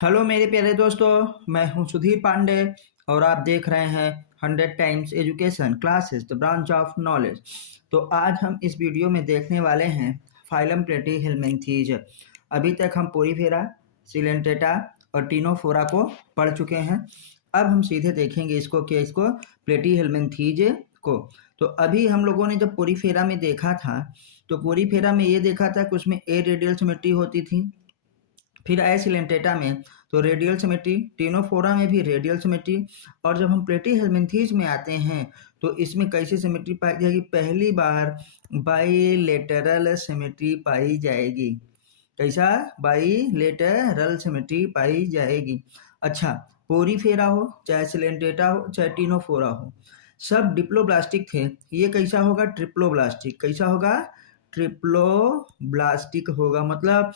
Hello मेरे प्यारे दोस्तों, मैं हूं सुधीर पांडे और आप देख रहे हैं 100 times education classes the branch of knowledge. तो आज हम इस वीडियो में देखने वाले हैं फाइलम प्लेटी हेलमिंथीज। अभी तक हम पोरीफेरा, सिलेंटेटा और टीनोफोरा को पढ़ चुके हैं। अब हम सीधे देखेंगे इसको प्लेटी हेलमिंथीज को। तो अभी हम लोगों ने जब पोरीफेरा में देखा था तो पोरीफेरा में ये देखा था कि उसमें ए रेडियल सिमेट्री होती थी, फिर आए सिलेंटेटा में तो रेडियल सिमेट्री, टीनोफोरा में भी रेडियल सिमेट्री, और जब हम प्लेटी हेलमिंथीज में आते हैं तो इसमें कैसी सिमेट्री पाई जाएगी? पहली बार बाईलेटरल सिमेट्री पाई जाएगी। कैसा? बाईलेटरल सिमेट्री पाई जाएगी। अच्छा, पोरीफेरा हो चाहे सिलेंटेटा हो चाहे टीनोफोरा हो, सब डिप्लोब्लास्टिक थे। ये कैसा होगा? ट्रिप्लोब्लास्टिक। कैसा होगा? ट्रिप्लोब्लास्टिक होगा। मतलब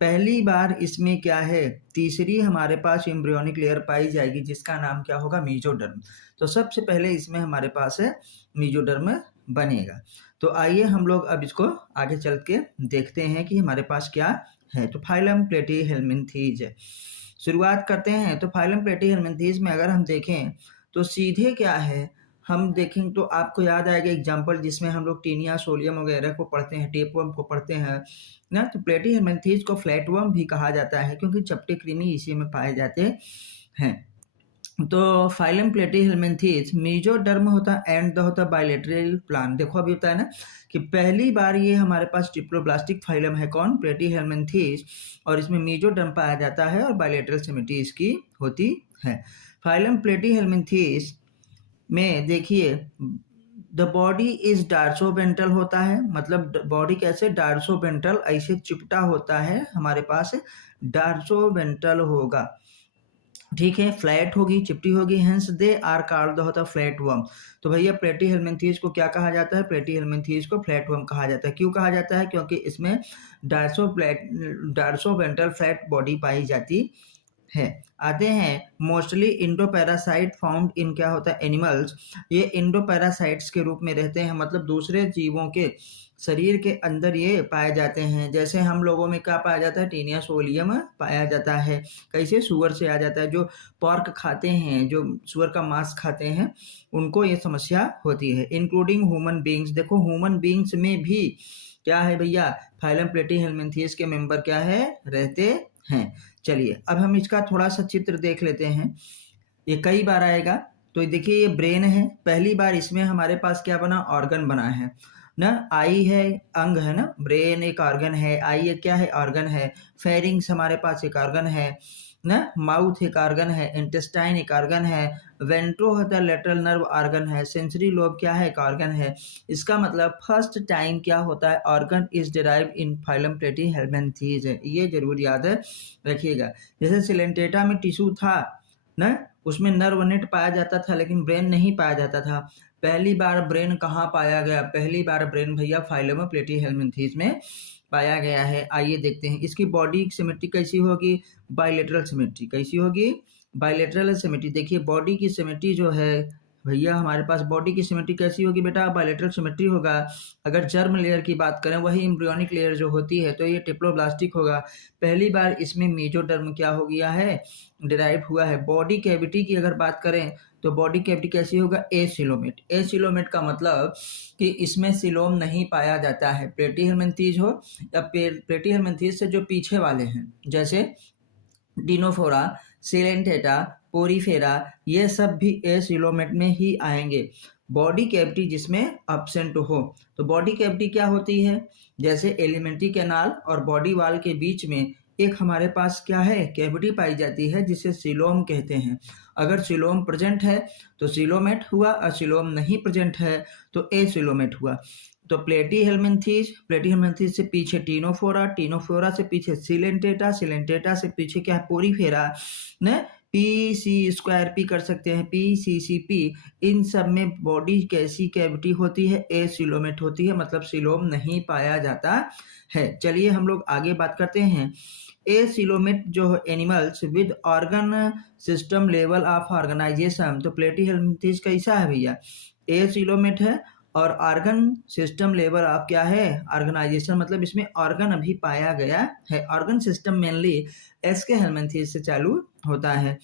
पहली बार इसमें क्या है, तीसरी हमारे पास एम्ब्रियोनिक लेयर पाई जाएगी जिसका नाम क्या होगा? मेसोडर्म। तो सबसे पहले इसमें हमारे पास है मेसोडर्म बनेगा। तो आइए हम लोग अब इसको आगे चल के देखते हैं कि हमारे पास क्या है। तो फाइलम प्लेटी हेलमिंथीज शुरुआत करते हैं। तो फाइलम प्लेटी हेलमिंथीज में अगर हम देखें तो सीधे क्या है, हम देखें तो आपको याद आएगा एग्जाम्पल जिसमें हम लोग टीनिया, सोलियम वगैरह को पढ़ते हैं, टेपवर्म को पढ़ते हैं ना। तो प्लेटी हेलमिंथीज को फ्लैटवर्म भी कहा जाता है क्योंकि चपटे कृमि इसी में पाए जाते हैं। तो फाइलम प्लेटी हेलमिंथीज मेसोडर्म होता है एंड द होता है बाइलेटरल प्लांट। देखो अभी होता है ना कि पहली बार ये हमारे पास ट्रिप्लोब्लास्टिक फाइलम है, कौन? प्लेटी हेलमिंथीज, और इसमें मेसोडर्म पाया जाता है और बाइलेटरल सिमेट्री इसकी होती है। फाइलम प्लेटी हेलमिंथीज में देखिए द बॉडी इज डार्सोवेंट्रल होता है। मतलब बॉडी कैसे? डार्सोवेंट्रल, ऐसे चिपटा होता है हमारे पास, डार्सोवेंट्रल होगा। ठीक है, फ्लैट होगी, चिपटी होगी, हेंस दे आर कॉल्ड होता फ्लैट वर्म। तो भैया प्लेटी हेलमिंथीज को क्या कहा जाता है? प्लेटी हेलमिंथीज को फ्लैट वर्म कहा जाता है। क्यों कहा जाता है? क्योंकि इसमें डार्सोवेंट्रल फ्लैट बॉडी पाई जाती है। आते हैं mostly Indo parasite found in क्या होता है? एनिमल्स। ये इंडो पैरासाइट्स के रूप में रहते हैं, मतलब दूसरे जीवों के शरीर के अंदर ये पाए जाते हैं। जैसे हम लोगों में क्या पाया जाता है? टीनिया सोलियम पाया जाता है। कैसे? सुअर से आ जाता है। जो पोर्क खाते हैं, जो सुअर का मांस खाते हैं, उनको ये समस्या होती है। Including human beings. देखो ह्यूमन बींग्स में भी क्या है भैया? फाइलम प्लेटी हेलमिंथीज के मेंबर क्या है? रहते हैं। चलिए अब हम इसका थोड़ा सा चित्र देख लेते हैं। ये कई बार आएगा। तो देखिए ये ब्रेन है, पहली बार इसमें हमारे पास क्या बना? ऑर्गन बना है ना। आई है, अंग है ना। ब्रेन एक ऑर्गन है, आई एक क्या है? ऑर्गन है। फेरिंग्स हमारे पास एक ऑर्गन है ना। माउथ एक ऑर्गन है, इंटेस्टाइन एक ऑर्गन है, वेंट्रो होता है लेटरल नर्व ऑर्गन है, सेंसरी लोब क्या है? एक ऑर्गन है। इसका मतलब फर्स्ट टाइम क्या होता है? Organ is derived in phylum प्लेटी हेलमिंथीज। ये जरूर याद रखिएगा। जैसे सिलेंटेटा में टिश्यू था ना, उसमें नर्व नेट पाया जाता था लेकिन ब्रेन नहीं पाया जाता था। पहली बार ब्रेन कहाँ पाया गया? पहली बार ब्रेन भैया फाइलम प्लेटी हेलमिंथीज में पाया गया है। आइए देखते हैं इसकी बॉडी सिमेट्री कैसी होगी? Bilateral symmetry. कैसी होगी? Bilateral symmetry. देखिए बॉडी की सिमेट्री जो है भैया, हमारे पास बॉडी की सिमेट्री कैसी होगी बेटा? बाइलेटरल सिमेट्री होगा। अगर जर्म लेयर की बात करें, वही एम्ब्रियोनिक लेयर जो होती है, तो ये ट्रिप्लोब्लास्टिक होगा। पहली बार इसमें मेसोडर्म क्या हो गया है? डिराइव हुआ है। बॉडी कैविटी की अगर बात करें तो बॉडी कैविटी कैसी होगा? एसिलोमेट। एसिलोमेट का मतलब कि इसमें सिलोम नहीं पाया जाता है। प्लेटी हेलमिंथीज हो या प्लेटी हेलमिंथीज से जो पीछे वाले हैं, जैसे डिनोफोरा, सिलेंटेटा, पोरीफेरा, ये सब भी एसिलोमेट में ही आएंगे। बॉडी कैविटी जिसमें एब्सेंट हो। तो बॉडी कैविटी क्या होती है? जैसे एलिमेंट्री कैनाल और बॉडी वॉल के बीच में एक हमारे पास क्या है? कैविटी पाई जाती है जिसे सिलोम कहते हैं। अगर सिलोम प्रेजेंट है तो सिलोमेट हुआ, और सिलोम नहीं प्रेजेंट है तो एसिलोमेट हुआ। तो प्लेटी हेलमिंथीज से पीछे टीनोफोरा, टीनोफोरा से पीछे सिलेंटेटा, सिलेंटेटा से पीछे क्या है? पोरीफेरा ने। पी सी स्क्वायर पी कर सकते हैं, पी सी सी पी। इन सब में बॉडी कैसी कैविटी होती है? एसिलोमेट होती है, मतलब सिलोम नहीं पाया जाता है। चलिए हम लोग आगे बात करते हैं। एसिलोमेट जो animals with organ system level of organisation. तो प्लेटी हेलमिंथीज कैसा है भैया? एसिलोमेट है और ऑर्गन सिस्टम लेवल ऑफ क्या है ऑर्गेनाइजेशन, मतलब इसमें ऑर्गन अभी पाया गया है। ऑर्गन सिस्टम मेनली एस के हेलमिंथेस से चालू होता है।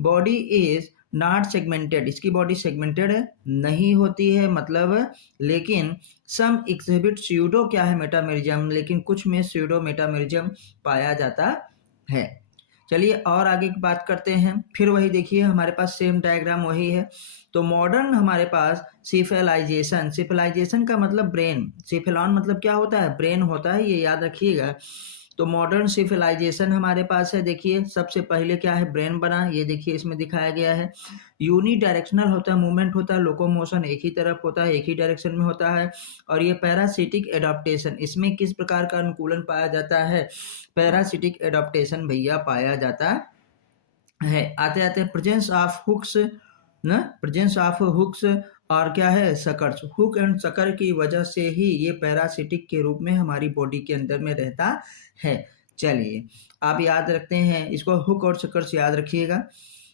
बॉडी इज नॉट सेगमेंटेड, इसकी बॉडी सेगमेंटेड नहीं होती है, मतलब लेकिन सम एग्जिबिट स्यूडो क्या है मेटामेरिज्म, लेकिन कुछ में स्यूडो मेटामेरिज्म पाया जाता है। चलिए और आगे की बात करते हैं। फिर वही देखिए हमारे पास सेम डायग्राम वही है। तो मॉडर्न हमारे पास सिफेलाइजेशन, सिफेलाइजेशन का मतलब ब्रेन, सिफेलॉन मतलब क्या होता है ब्रेन होता है, ये याद रखिएगा। तो मॉडर्न सिविलाइजेशन हमारे पास है, देखिए सबसे पहले क्या है ब्रेन बना, ये देखिए इसमें दिखाया गया है। यूनी डायरेक्शनल होता है, मूवमेंट होता है, लोकोमोशन एक ही तरफ होता है, एक ही डायरेक्शन में होता है। और ये पैरासिटिक एडाप्टेशन, इसमें किस प्रकार का अनुकूलन पाया जाता है, पैरासिटिक एडाप्टेशन भैया पाया जाता है। आते आते प्रेजेंस ऑफ हुक्स ना, प्रेजेंस ऑफ हुक्स और क्या है सकर्स, हुक एंड सकर की वजह से ही ये पैरासिटिक के रूप में हमारी बॉडी के अंदर में रहता है। चलिए आप याद रखते हैं इसको, हुक और सकर्स याद रखिएगा।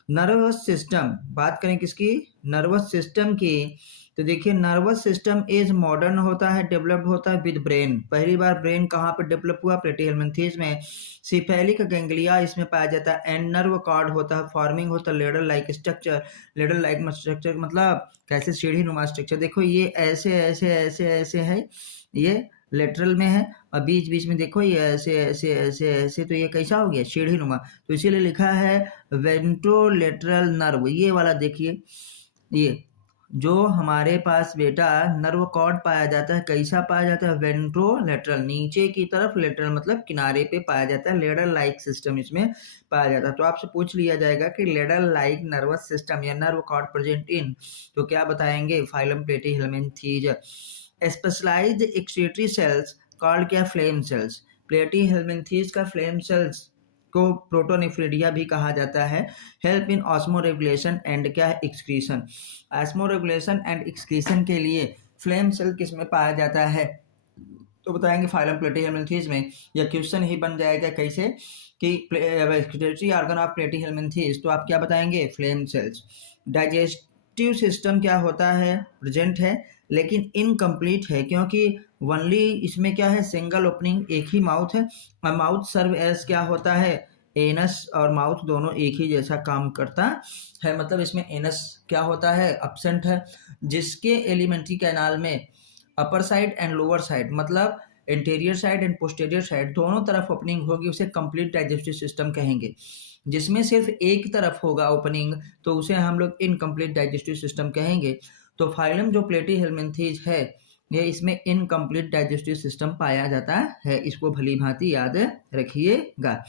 नर्वस सिस्टम, बात करें किसकी, नर्वस सिस्टम की। तो देखिए नर्वस सिस्टम इज मॉडर्न होता है, डेवलप्ड होता है विद ब्रेन। पहली बार ब्रेन कहाँ पर डेवलप हुआ, प्लेटिहेलमिन्थेस में। सिफेलिक गैंग्लिया इसमें पाया जाता है, एंड नर्व कॉर्ड होता है, फॉर्मिंग होता है ladder like structure. Ladder like structure मतलब कैसे सीढ़ी नुमा स्ट्रक्चर, देखो ये ऐसे ऐसे ऐसे ऐसे है, ये लेटरल में है, और बीच बीच में देखो ये ऐसे ऐसे ऐसे ऐसे, तो ये कैसा हो गया सीढ़ी नुमा। तो इसीलिए लिखा है वेंट्रोलेटरल नर्व, ये वाला देखिए, ये जो हमारे पास बेटा नर्व कॉर्ड पाया जाता है, कैसा पाया जाता है वेंट्रोलेटरल, नीचे की तरफ, लेटरल मतलब किनारे पे पाया जाता है, लेडर लाइक सिस्टम इसमें पाया जाता है। तो आपसे पूछ लिया जाएगा कि लेडर लाइक नर्वस सिस्टम या नर्व कॉर्ड प्रेजेंट इन, तो क्या बताएंगे phylum platyhelminthes. Specialised excretory cells called क्या फ्लेम सेल्स, प्लेटिहेलमिन्थेस का फ्लेम सेल्स को प्रोटोनेफ्रिडिया भी कहा जाता है। Help in osmoregulation and क्या है excretion, osmoregulation and excretion के लिए फ्लेम सेल किस में पाया जाता है, तो बताएंगे फाइलम प्लेटिहेलमिन्थेस में। या क्वेश्चन ही बन जाएगा कैसे कि एक्सक्रीटरी ऑर्गन ऑफ प्लेटिहेलमिन्थेस, तो आप क्या बताएंगे फ्लेम सेल्स। डाइजेस्टिव सिस्टम क्या होता है प्रेजेंट है, लेकिन इनकम्प्लीट है, क्योंकि वनली इसमें क्या है सिंगल ओपनिंग, एक ही माउथ है, और माउथ सर्व एज क्या होता है, एनस और माउथ दोनों एक ही जैसा काम करता है, मतलब इसमें एनस क्या होता है अब्सेंट है, जिसके एलिमेंट्री कैनाल में upper side and lower side, मतलब interior side and posterior side दोनों तरफ ओपनिंग होगी, उसे कंप्लीट डाइजेस्टिव सिस्टम कहेंगे। जिसमें सिर्फ एक तरफ होगा ओपनिंग तो उसे हम लोग इनकम्प्लीट डाइजेस्टिव सिस्टम कहेंगे। तो फाइलम जो प्लेटिहेलमिन्थेस है ये इसमें इनकम्प्लीट डाइजेस्टिव सिस्टम पाया जाता है, इसको भली भांति याद रखिएगा।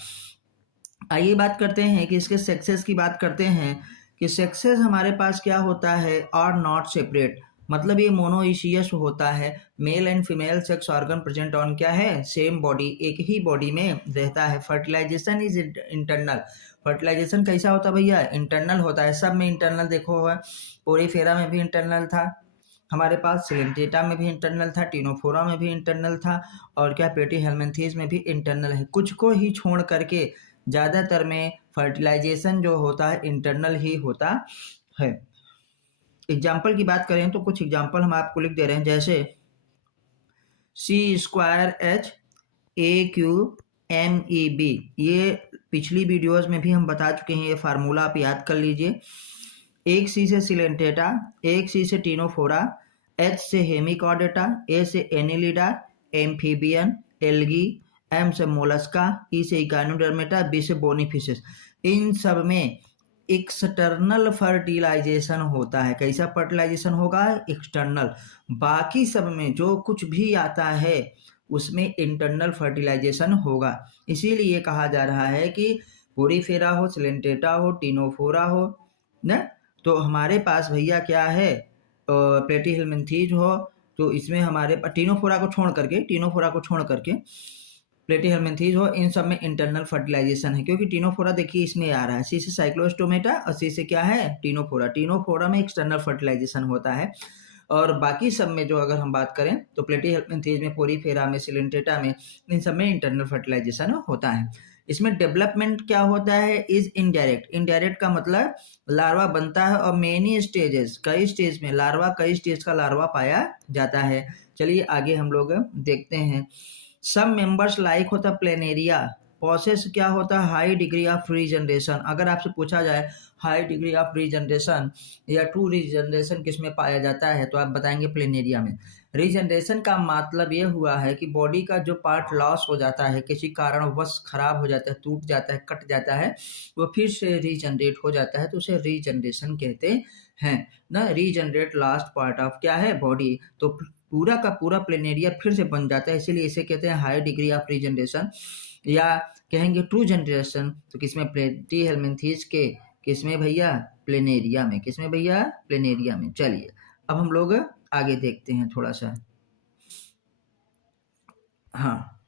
आइए बात करते हैं कि इसके सेक्सेस की बात करते हैं कि सेक्सेस हमारे पास क्या होता है और नॉट सेपरेट, मतलब ये मोनोइशियस होता है। Male and female sex organ present on क्या है सेम बॉडी, एक ही बॉडी में रहता है। फर्टिलाइजेशन इज इंटरनल, फर्टिलाइजेशन कैसा होता है भैया इंटरनल होता है, सब में इंटरनल देखो हुआ, पोरीफेरा में भी इंटरनल था हमारे पास, सिलेंटेटा में भी इंटरनल था, टीनोफोरा में भी इंटरनल था, और क्या प्लेटिहेलमिन्थेस में भी इंटरनल है। कुछ को ही छोड़ करके ज़्यादातर में फर्टिलाइजेशन जो होता है इंटरनल ही होता है। एग्जाम्पल की बात करें तो कुछ एग्जाम्पल हम आपको लिख दे रहे हैं, जैसे C²H⁴AQMEB, ये पिछली वीडियोस में भी हम बता चुके हैं, ये फार्मूला आप याद कर लीजिए। एक सी से सिलेंटेटा, एक सी से टीनोफोरा, H से हेमिकॉर्डेटा, A से एनिलिडा, एम्फीबियन, एल्गी, M से मोलस्का, E से इकानोडर्मेटा, B से बोनीफिशेस। इन सब में एक्सटर्नल फर्टिलाइजेशन होता है। कैसा फर्टिलाइजेशन होगा एक्सटर्नल, बाकी सब में जो कुछ भी आता है उसमें इंटरनल फर्टिलाइजेशन होगा। इसीलिए कहा जा रहा है कि पोरीफेरा हो, सिलेंटेटा हो, टीनोफोरा हो ना, तो हमारे पास भैया क्या है प्लेटिहेलमिन्थेस हो, तो इसमें हमारे टीनोफोरा को छोड़ करके प्लेटिहेलमिन्थेस हो, इन सब में इंटरनल फर्टिलाइजेशन है, क्योंकि टीनोफोरा देखिए इसमें आ रहा है, सी से साइक्लोस्टोमेटा और सी से क्या है टीनोफोरा, टीनोफोरा में एक्सटर्नल फर्टिलाइजेशन होता है। और बाकी सब में जो अगर हम बात करें तो प्लेटिहेलमिन्थेस में, पोरीफेरा में, सिलेंटेटा में, इन सब में इंटरनल फर्टिलाइजेशन होता है। इसमें डेवलपमेंट क्या होता है, इज इनडायरेक्ट। इनडायरेक्ट का मतलब लार्वा बनता है और मेनी स्टेजेस, कई स्टेज में लार्वा, कई स्टेज का लार्वा पाया जाता है। चलिए आगे हम लोग देखते हैं। सब मेंबर्स लाइक होता प्लेनेरिया, प्रोसेस क्या होता है, हाई डिग्री ऑफ रीजनरेशन। अगर आपसे पूछा जाए हाई डिग्री ऑफ रीजनरेशन या ट्रू रीजनरेशन किस में पाया जाता है, तो आप बताएंगे प्लेनेरिया में। रीजनरेशन का मतलब ये हुआ है कि बॉडी का जो पार्ट लॉस हो जाता है, किसी कारणवश खराब हो जाता है, टूट जाता है, कट जाता है, वो फिर से रीजनरेट हो जाता है, तो उसे रीजनरेशन कहते हैं ना। रीजनरेट लास्ट पार्ट ऑफ क्या है, बॉडी, तो पूरा का पूरा प्लेनेरिया फिर से बन जाता है, इसीलिए इसे कहते हैं हाई डिग्री ऑफ रीजनरेशन। या कहेंगे ट्रू जनरेशन, तो किसमें, प्लेटीहेल्मिन्थेस के किसमें भैया, प्लेनेरिया में। किसमें भैया, प्लेनेरिया में। चलिए अब हम लोग आगे देखते हैं थोड़ा सा। हाँ,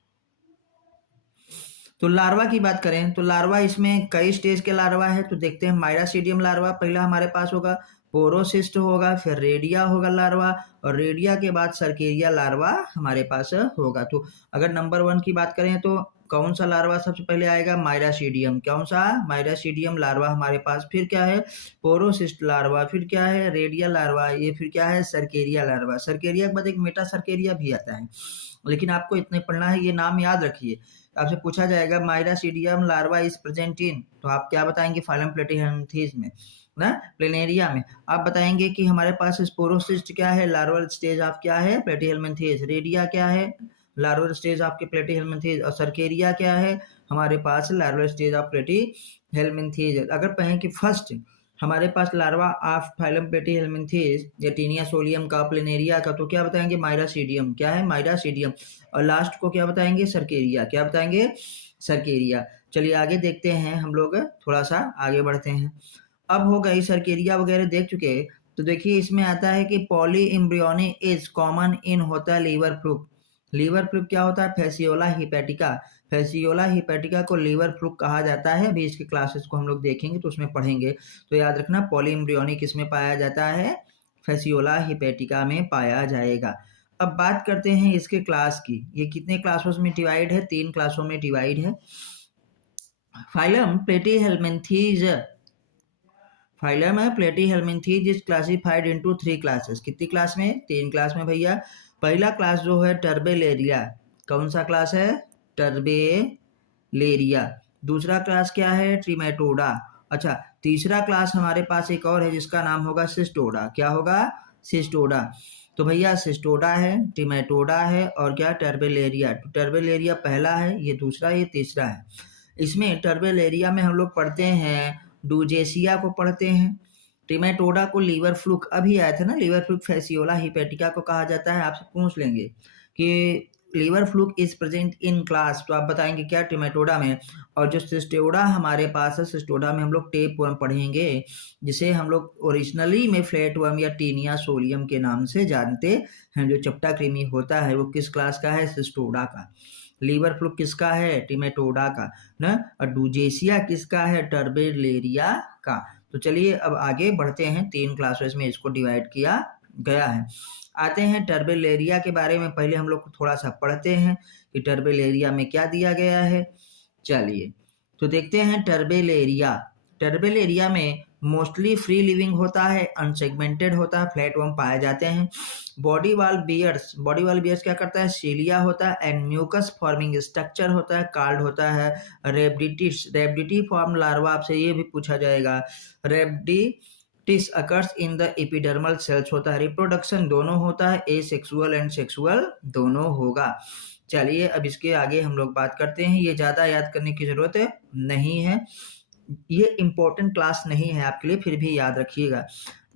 तो लार्वा की बात करें तो लार्वा इसमें कई स्टेज के लार्वा है, तो देखते हैं। माइरासीडियम लार्वा पहला हमारे पास होगा, पोरोसिस्ट होगा, फिर रेडिया होगा लार्वा, और रेडिया के बाद सर्केरिया लार्वा हमारे पास होगा। तो अगर नंबर 1 की बात करें तो कौन सा लार्वा सबसे पहले आएगा, माइरासीडियम। कौन सा, माइरासीडियम लार्वा हमारे पास। फिर क्या है, पोरोसिस्ट लार्वा, फिर क्या है, रेडिया लार्वा, ये फिर क्या है, सर्केरिया लार्वा। सर्केरिया के बाद एक मेटा सर्केरिया भी आता है, लेकिन आपको इतने पढ़ना है, ये नाम याद रखिए। आपसे पूछा जाएगा माइरासीडियम लार्वा इज प्रेजेंट इन, तो आप क्या बताएंगे, फाइलम प्लेटीहेल्मिन्थेस में ना, प्लेनेरिया में। आप बताएंगे कि हमारे पास स्पोरोसिस्ट क्या है, लार्वल स्टेज ऑफ क्या है, प्लेटीहेल्मिन्थेस। रेडिया क्या है, लार्वल स्टेज ऑफ के प्लेटीहेल्मिन्थेस। और सर्केरिया क्या है, हमारे पास लार्वल स्टेज ऑफ प्लेटीहेल्मिन्थेस। अगर कहें कि फर्स्ट हमारे पास लार्वा ऑफ फाइलम प्लेटीहेल्मिन्थेस या टीनिया सोलियम का, प्लेनेरिया का, तो क्या बताएंगे, माइरासीडियम। क्या है, माइरासीडियम। और लास्ट को क्या बताएंगे, सर्केरिया। क्या बताएंगे, सर्केरिया। चलिए आगे देखते हैं, हम लोग थोड़ा सा आगे बढ़ते हैं। अब हो गई सर्केरिया वगैरह देख चुके, तो देखिए इसमें आता है कि poly embryony is common in होता है लीवर फ्लूक। लीवर फ्लूक क्या होता है, फेसियोला हिपैटिका। फेसियोला हिपैटिका को लीवर फ्लूक कहा जाता है। अभी इसके क्लासेस को हम लोग देखेंगे तो उसमें पढ़ेंगे, तो याद रखना पॉली एम्ब्रियोनी किस में पाया जाता है, फेसियोला हिपैटिका में पाया जाएगा। अब बात करते हैं इसके क्लास की। ये कितने क्लासों में डिवाइड है, 3 क्लासों में डिवाइड है। फाइलम प्लेटीहेल्मिन्थेस, फाइलम है Platyhelminthes is classified into 3 classes. कितनी क्लास में, 3 क्लास में भैया। पहला क्लास जो है टर्बेलेरिया, कौन सा क्लास है, टर्बेलेरिया। दूसरा क्लास क्या है, ट्रिमेटोडा। अच्छा, तीसरा क्लास हमारे पास एक और है जिसका नाम होगा सिस्टोडा। क्या होगा, सिस्टोडा। तो भैया सिस्टोडा है, ट्रिमेटोडा है, और क्या, टर्बेलेरिया। टर्बेलेरिया पहला है, ये दूसरा, ये तीसरा है। इसमें टर्बेलेरिया में हम लोग पढ़ते हैं डूजेसिया को पढ़ते हैं, टिमेटोडा को लीवर फ्लूक, अभी आया था ना लीवर फ्लूक, फेसियोला हिपैटिका को कहा जाता है। आपसे पूछ लेंगे कि liver fluke is present in class, तो आप बताएंगे क्या, टिमेटोडा में। और जो सिस्टोडा हमारे पास है, सिस्टोडा में हम लोग टेप वर्म पढ़ेंगे, जिसे हम लोग ओरिजिनली में फ्लैट वर्म या टीनिया सोलियम के नाम से जानते हैं। जो चपटा कृमि होता है वो किस क्लास का है, सिस्टोडा का। लीवर फ्लूक किसका है, टिमेटोडा का ना। और डूजेसिया किसका है, टर्बेलेरिया का। तो चलिए अब आगे बढ़ते हैं, 3 क्लासेस में इसको डिवाइड किया गया है। आते हैं टर्बेलेरिया के बारे में, पहले हम लोग थोड़ा सा पढ़ते हैं कि टर्बेलेरिया में क्या दिया गया है। चलिए तो देखते हैं टर्बेलेरिया। टर्बेलेरिया में मोस्टली फ्री लिविंग होता है, अनसेगमेंटेड होता है, फ्लैट वर्म पाए जाते हैं। Body wall bears, body wall bears क्या करता है, सीलिया होता है, एंड म्यूकस फॉर्मिंग स्ट्रक्चर होता है, कार्ड होता है। रेब्डिटी फॉर्म लार्वा, आपसे ये भी पूछा जाएगा। Rhabdites occurs in the epidermal cells होता है। रिप्रोडक्शन दोनों होता है, एसेक्सुअल एंड सेक्सुअल दोनों होगा। चलिए अब इसके आगे हम लोग बात करते हैं। ये ज़्यादा याद करने की ज़रूरत नहीं है, ये इंपॉर्टेंट क्लास नहीं है आपके लिए, फिर भी याद रखिएगा।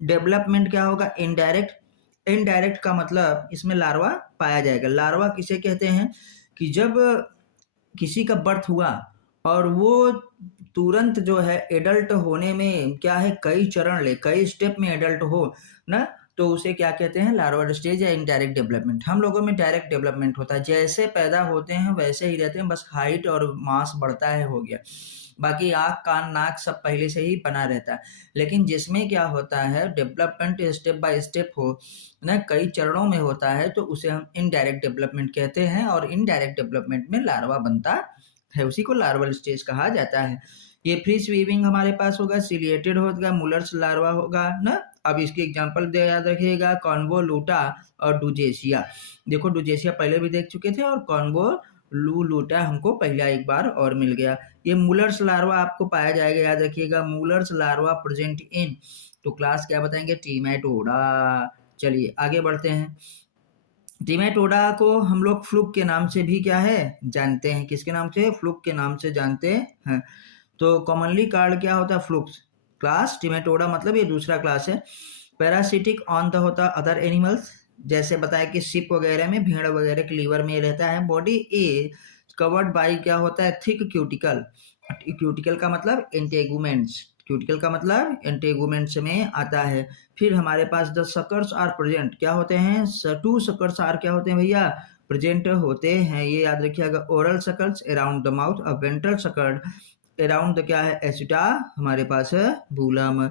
डेवलपमेंट क्या होगा, इनडायरेक्ट। इनडायरेक्ट का मतलब इसमें लार्वा पाया जाएगा। लार्वा किसे कहते हैं कि जब किसी का बर्थ हुआ और वो तुरंत जो है एडल्ट होने में क्या है, कई चरण ले, कई स्टेप में एडल्ट हो ना, तो उसे क्या कहते हैं, लार्वल स्टेज या इनडायरेक्ट डेवलपमेंट। हम लोगों में डायरेक्ट डेवलपमेंट होता है, जैसे पैदा होते हैं वैसे ही रहते हैं, बस हाइट और मास बढ़ता है, हो गया। बाकी आँख कान नाक सब पहले से ही बना रहता है। लेकिन जिसमें क्या होता है, डेवलपमेंट स्टेप बाय स्टेप हो ना, कई चरणों में होता है, तो उसे हम इनडायरेक्ट डेवलपमेंट कहते हैं। और इनडायरेक्ट डेवलपमेंट में लार्वा बनता है, उसी को लार्वल स्टेज कहा जाता है। ये फ्री स्वीमिंग हमारे पास होगा, सिलिएटेड होगा, मुलर्स लार्वा होगा ना। अब इसके एग्जाम्पल दे याद रखिएगा, कॉन्वोलूटा और डुजेसिया। देखो डुजेसिया पहले भी देख चुके थे और कॉन्वोलूटा हमको पहला एक बार और मिल गया। ये मुलर्स लार्वा आपको पाया जाएगा, याद रखिएगा, मुलर्स लार्वा प्रेजेंट इन, तो क्लास क्या बताएंगे, टीमेटोडा। चलिए आगे बढ़ते हैं। टीमेटोडा को हम लोग फ्लूक के नाम से भी क्या है जानते हैं, किसके नाम से, फ्लूक के नाम से जानते हैं। तो कॉमनली कार्ड क्या होता है, फ्लूक्स क्लास, टीमेटोडा मतलब ये दूसरा क्लास है। पैरासिटिक ऑन द होता अदर एनिमल्स, जैसे बताया कि शिप वगैरह में, भेड़ वगैरह के लीवर में रहता है। बॉडी ए कवर्ड बाई क्या होता है, थिक क्यूटिकल। क्यूटिकल का मतलब इंटेगुमेंट्स, क्यूटिकल का मतलब इंटेगुमेंट्स में आता है। फिर हमारे पास द सकर्स आर प्रेजेंट, क्या होते हैं, टू सकर्स आर क्या होते हैं भैया, प्रेजेंट होते हैं, ये याद रखिएगा। Oral suckers around the mouth, और वेंट्रल सकर्ड अराउंड द क्या है, एसिटा हमारे पास है बूलम।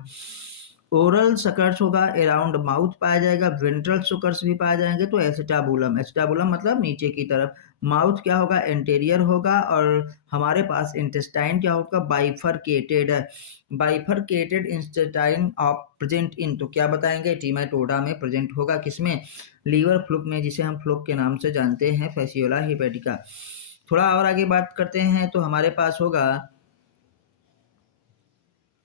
ओरल सकर्स होगा अराउंड माउथ पाया जाएगा, वेंट्रल सकर्स भी पाए जाएंगे, तो एसिटाबुलम, एसिटाबुलम मतलब नीचे की तरफ। माउथ क्या होगा, एंटेरियर होगा, और हमारे पास इंटेस्टाइन क्या होगा, बाइफरकेटेड है, bifurcated intestine of present in, तो क्या बताएंगे, टीमेटोडा में प्रेजेंट होगा, किसमें, लीवर फ्लूक में, जिसे हम फ्लूक के नाम से जानते हैं, फैसियोला हिपेटिका। थोड़ा और आगे बात करते हैं तो हमारे पास होगा,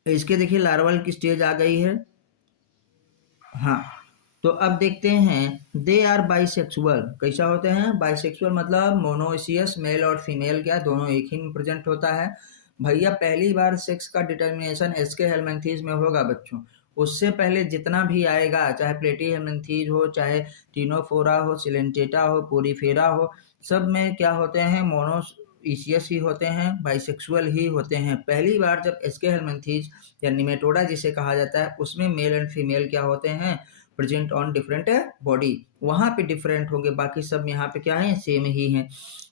इसके देखिए लार्वल की स्टेज आ गई है। हाँ, तो अब देखते हैं, दे आर बाइसेक्सुअल, कैसा होते हैं, बाइसेक्सुअल मतलब मोनोसियस, मेल और फीमेल क्या दोनों एक ही में प्रेजेंट होता है। भैया पहली बार सेक्स का डिटर्मिनेशन एसके हेलमिंथीज में होगा बच्चों, उससे पहले जितना भी आएगा, चाहे प्लेटी हेलमिंथीज हो, चाहे टीनोफोरा हो, सिलेंटेटा हो, पोरीफेरा हो, सब में क्या होते हैं, मोनोइसियस ही होते हैं, बाइसेक्सुअल ही होते हैं। पहली बार जब एसके हेलमिंथीज या निमेटोडा जिसे कहा जाता है, उसमें मेल एंड फीमेल क्या होते हैं, प्रेजेंट ऑन डिफरेंट बॉडी, वहां पे डिफरेंट होंगे, बाकी सब यहाँ पे क्या है, सेम ही है।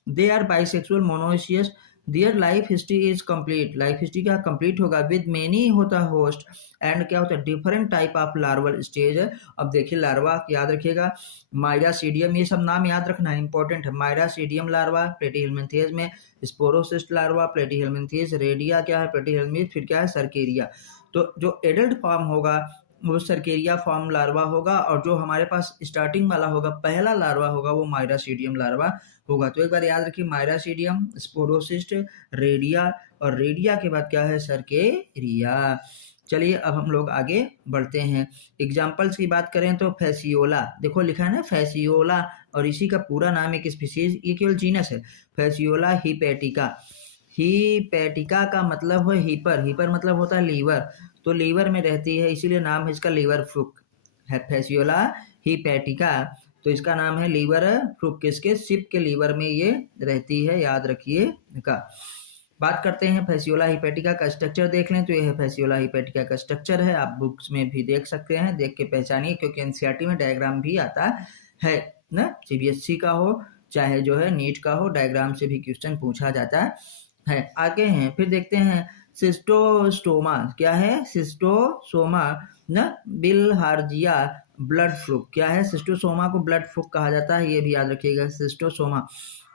They are bisexual monoecious, their life history is complete, life history क्या कंप्लीट होगा, विद मेनी होता है होस्ट, एंड क्या होता है, different type of larval stage है। अब देखिए लार्वा याद रखिएगा, माइरासीडियम, ये सब नाम याद रखना इंपॉर्टेंट है, माइरासीडियम लार्वा प्लेटीहेलमिन्थेस में, स्पोरोसिस्ट लार्वा प्लेटीहेलमिन्थेस, रेडिया क्या है प्लेटीहेलमिन्थेस, फिर क्या है सर्केरिया। तो जो एडल्ट फॉर्म होगा वो सर्केरिया फॉर्म लार्वा होगा, और जो हमारे पास स्टार्टिंग वाला होगा, पहला लार्वा होगा, वो माइरासीडियम लार्वा होगा। तो एक बार याद रखिए, माइरासीडियम, स्पोरोसिस्ट, रेडिया, और रेडिया के बाद क्या है, सर्केरिया। चलिए अब हम लोग आगे बढ़ते हैं। एग्जाम्पल्स की बात करें तो फैसियोला, देखो लिखा है ना फैसियोला, और इसी का पूरा नाम एक स्पीशीज, ये केवल जीनस है, फैसियोला हिपेटिका। हिपेटिका का मतलब है हीपर, हीपर मतलब होता है लीवर, तो लीवर में रहती है, इसीलिए नाम है इसका लीवर फ्लूक है, फैसियोला हिपेटिका। तो इसका नाम है लीवर फ्लूक, किसके, शिप के लीवर में ये रहती है, याद रखिए का। बात करते हैं फैसियोला हिपेटिका का स्ट्रक्चर देख लें, तो ये है फैसियोला हिपेटिका का स्ट्रक्चर है, आप बुक्स में भी देख सकते हैं, देख के पहचानिए, क्योंकि एनसीईआरटी में डायग्राम भी आता है ना, सीबीएसई का हो चाहे जो है नीट का हो, डायग्राम से भी क्वेश्चन पूछा जाता है। आगे हैं, फिर देखते हैं सिस्टोस्टोमा, क्या है, सिस्टोसोमा न बिलहार्जिया ब्लड फ्लूक, क्या है, सिस्टोसोमा को ब्लड फ्लूक कहा जाता है, ये भी याद रखिएगा, सिस्टोसोमा।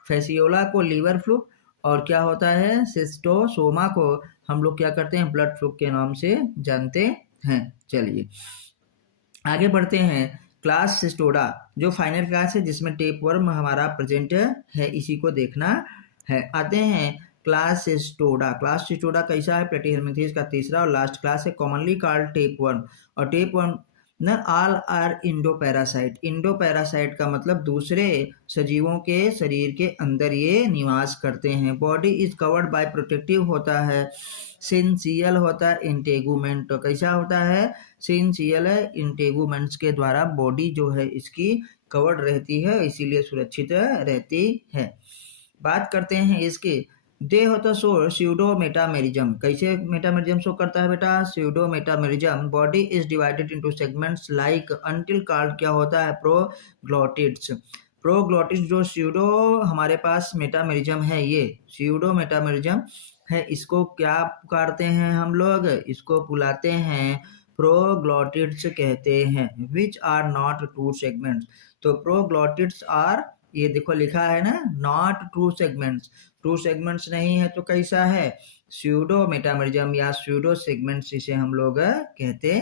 फैसियोला को लीवर फ्लूक, और क्या होता है, सिस्टोसोमा को हम लोग क्या करते हैं, ब्लड फ्लूक के नाम से जानते हैं। चलिए आगे बढ़ते हैं। क्लास सिस्टोडा जो फाइनल क्लास है, जिसमें टेपवर्म हमारा प्रेजेंट है, इसी को देखना है। आते हैं क्लास सिस्टोडा, क्लास सिस्टोडा कैसा है, प्लेटीहेलमिन्थेस का तीसरा और लास्ट क्लास है, कॉमनली कॉल्ड टेपवर्म, और टेपवर्म न ऑल आर इंडोपैरासाइट, इंडोपैरासाइट का मतलब दूसरे सजीवों के शरीर के अंदर ये निवास करते हैं। Body is covered by protective होता है, सिंसियल होता है, इंटेगुमेंट, तो कैसा होता है, सिंसियल है, इंटेगुमेंट्स के द्वारा बॉडी जो है इसकी कवर्ड रहती है, इसीलिए सुरक्षित रहती है। बात करते हैं इसके, दे होता सो स्यूडो मेटामेरिज्म, कैसे मेटामेरिज्म शो करता है बेटा, pseudo metamerism, body is divided into segments like until called क्या होता है, प्रोग्लोटिड्स। प्रोग्लोटिड्स जो स्यूडो हमारे पास मेटामेरिज्म है, ये स्यूडो मेटामेरिज्म है, इसको क्या पुकारते हैं हम लोग, इसको बुलाते हैं प्रोग्लोटिड्स कहते हैं, which are not true segments. तो प्रोग्लोटिड्स आर ये देखो लिखा है ना, not true segments. True segments नहीं है तो कैसा है, स्यूडो मेटामरिज्म या स्यूडो सेगमेंट्स इसे हम लोग कहते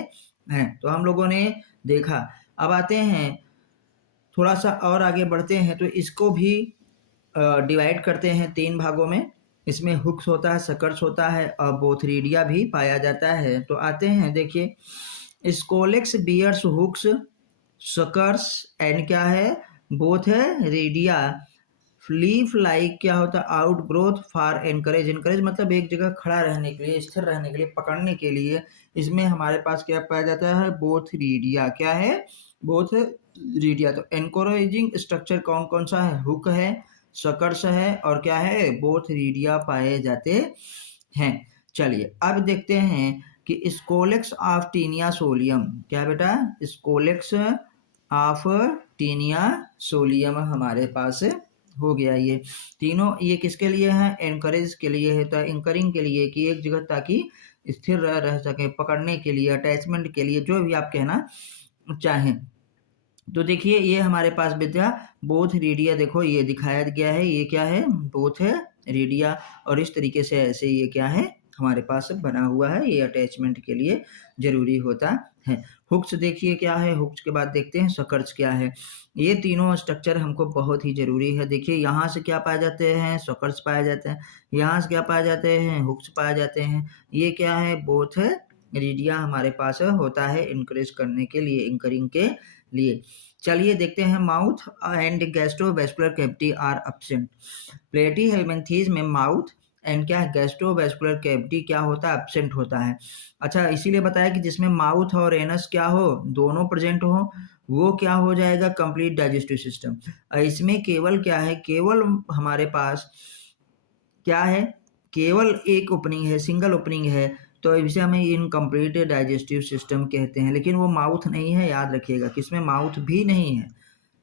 हैं। तो हम लोगों ने देखा। अब आते हैं थोड़ा सा और आगे बढ़ते हैं, तो इसको भी डिवाइड करते हैं 3 भागों में। इसमें हुक्स होता है, सकर्स होता है और बोथरीडिया भी पाया जाता है। तो आते हैं, देखिए scolex bears hooks suckers and क्या है, बोथ है रेडिया। लीफ लाइक क्या होता है, out growth for encourage. Encourage मतलब एक जगह खड़ा रहने के लिए, स्थिर रहने के लिए, पकड़ने के लिए। इसमें हमारे पास क्या पाया जाता है, बोथरीडिया। क्या है, बोथरीडिया। तो एनकरेजिंग स्ट्रक्चर कौन कौन सा है, हुक है, सकर्स है और क्या है, बोथरीडिया पाए जाते हैं। चलिए अब देखते हैं कि स्कोलेक्स ऑफ टीनिया सोलियम। क्या बेटा, स्कोलेक्स ऑफ टीनिया सोलियम हमारे पास हो गया। ये तीनों ये किसके लिए है, एनकरेज के लिए है, तो एंकरिंग के लिए कि एक जगह ताकि स्थिर रह सके, पकड़ने के लिए, अटैचमेंट के लिए, जो भी आप कहना चाहें। तो देखिए ये हमारे पास विद्या बोथ रीडिया, देखो ये दिखाया गया है, ये क्या है, बोथ है रीडिया। और इस तरीके से ऐसे ये क्या है हमारे पास बना हुआ है, ये अटैचमेंट के लिए जरूरी होता है। हुक्स देखिए क्या है, हुक्स के बाद देखते हैं सकर्स क्या है। ये तीनों स्ट्रक्चर हमको बहुत ही जरूरी है। देखिए यहाँ से क्या पाए जाते हैं, सकर्स पाए जाते हैं, यहाँ से क्या पाए जाते हैं, हुक्स पाए जाते हैं। ये क्या है, बोथ है रीडिया हमारे पास होता है इनकरेज करने के लिए, एंकरिंग के लिए। चलिए देखते हैं, mouth and gastrovascular cavity are absent. Platyhelminthes में माउथ एंड क्या है, गैस्ट्रोवेस्कुलर कैविटी क्या होता है, एब्सेंट होता है। अच्छा, इसीलिए बताया कि जिसमें माउथ और एनस क्या हो, दोनों प्रेजेंट हो, वो क्या हो जाएगा, कंप्लीट डाइजेस्टिव सिस्टम। इसमें केवल क्या है, केवल हमारे पास क्या है, केवल एक ओपनिंग है, सिंगल ओपनिंग है, तो इसे हमें इनकम्प्लीट डाइजेस्टिव सिस्टम कहते हैं। लेकिन वो माउथ नहीं है, याद रखिएगा कि इसमें माउथ भी नहीं है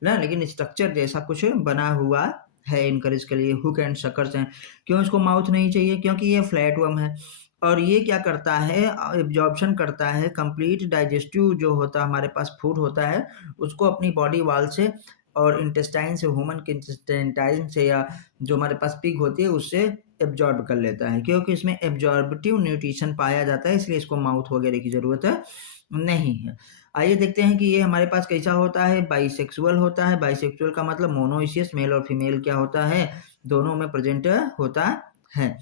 ना, लेकिन स्ट्रक्चर जैसा कुछ बना हुआ है इनकरेज के लिए। हुक एंड सकर्स हैं। क्यों इसको माउथ नहीं चाहिए, क्योंकि ये फ्लैट वर्म है और ये क्या करता है, एब्जॉर्प्शन करता है। कंप्लीट डाइजेस्टिव जो होता है हमारे पास फूड होता है, उसको अपनी बॉडी वाल से और इंटेस्टाइन से, ह्यूमन के इंटेस्टाइन से या जो हमारे पास पिग होती है उससे एब्जॉर्ब कर लेता है। क्योंकि इसमें एब्जॉर्बिटिव न्यूट्रिशन पाया जाता है, इसलिए इसको माउथ वगैरह की जरूरत नहीं है। आइए देखते हैं कि ये हमारे पास कैसा होता है, बाइसेक्सुअल होता है। बाइसेक्सुअल का मतलब मोनोइसियस, मेल और फीमेल क्या होता है, दोनों में प्रेजेंट होता है।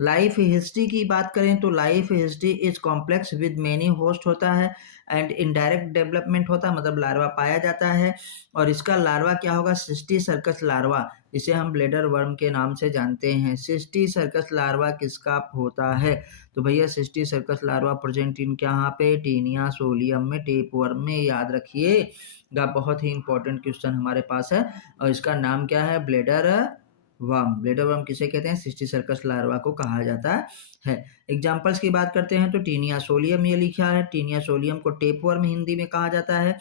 लाइफ हिस्ट्री की बात करें तो life history is complex with many host होता है एंड इनडायरेक्ट डेवलपमेंट होता है, मतलब लार्वा पाया जाता है। और इसका लार्वा क्या होगा, सिस्टी सर्कस लार्वा, इसे हम ब्लेडर वर्म के नाम से जानते हैं। सिस्टी सर्कस लार्वा किसका होता है, तो भैया cysticercus larva present in यहाँ पे, टीनिया सोलियम में, टेप वर्म में। याद रखिएगा, बहुत ही इंपॉर्टेंट क्वेश्चन हमारे पास है। और इसका नाम क्या है, ब्लेडर वर्म। ब्लेडर वर्म किसे कहते हैं, सिस्टी सर्कस लार्वा को कहा जाता है। एग्जाम्पल्स की बात करते हैं तो टीनिया सोलियम ये लिखा है, टीनिया सोलियम को टेप वर्म हिंदी में कहा जाता है।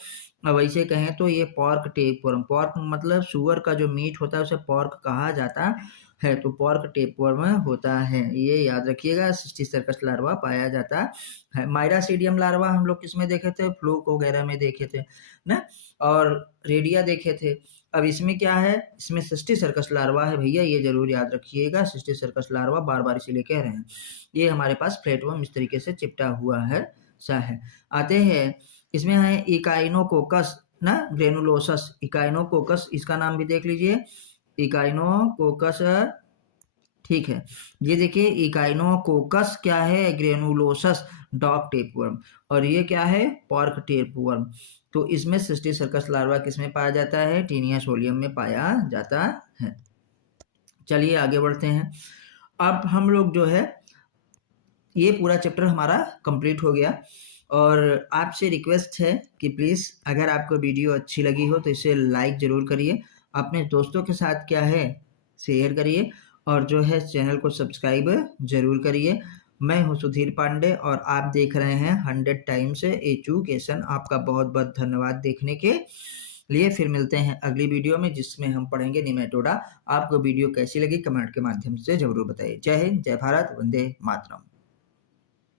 और वैसे कहें तो ये पॉर्क टेप वर्म, पॉर्क मतलब सुअर का जो मीट होता है उसे पॉर्क कहा जाता है, तो पॉर्क टेप वर्म होता है, ये याद रखिएगा। सिस्टी सर्कस लार्वा पाया जाता है। माइरासीडियम लार्वा हम लोग किसमें देखे थे, फ्लूक वगैरह में देखे थे ना, और रेडिया देखे थे। अब इसमें क्या है, इसमें सिस्टी सर्कस लार्वा है भैया, ये जरूर याद रखिएगा। सिस्टी सर्कस लार्वा बार बार इसीलिए कह रहे हैं। ये हमारे पास फ्लैटवर्म इस तरीके से चिपटा हुआ है सा है। आते हैं, इसमें है इकाइनोकोकस ना, ग्रेनुलोसस, इकाइनोकोकस, इसका नाम भी देख लीजिए, इकाइनोकोकस, ठीक है। ये देखिए इकाइनोकोकस क्या है, ग्रेनुलोसस डॉग टेपवर्म, और ये क्या है, पॉर्क टेपवर्म। तो इसमें सिस्टी सर्कस लार्वा किसमें पाया जाता है, टीनिया सोलियम में पाया जाता है। चलिए आगे बढ़ते हैं। अब हम लोग जो है, ये पूरा चैप्टर हमारा कंप्लीट हो गया। और आपसे रिक्वेस्ट है कि प्लीज़ अगर आपको वीडियो अच्छी लगी हो तो इसे लाइक ज़रूर करिए, अपने दोस्तों के साथ क्या है शेयर करिए, और जो है चैनल को सब्सक्राइब ज़रूर करिए। मैं हूं सुधीर पांडे और आप देख रहे हैं 100 टाइम्स एजुकेशन। आपका बहुत बहुत धन्यवाद देखने के लिए। फिर मिलते हैं अगली वीडियो में जिसमें हम पढ़ेंगे निमेटोडा। आपको वीडियो कैसी लगी कमेंट के माध्यम से ज़रूर बताइए। जय हिंद, जय भारत, वंदे मातरम।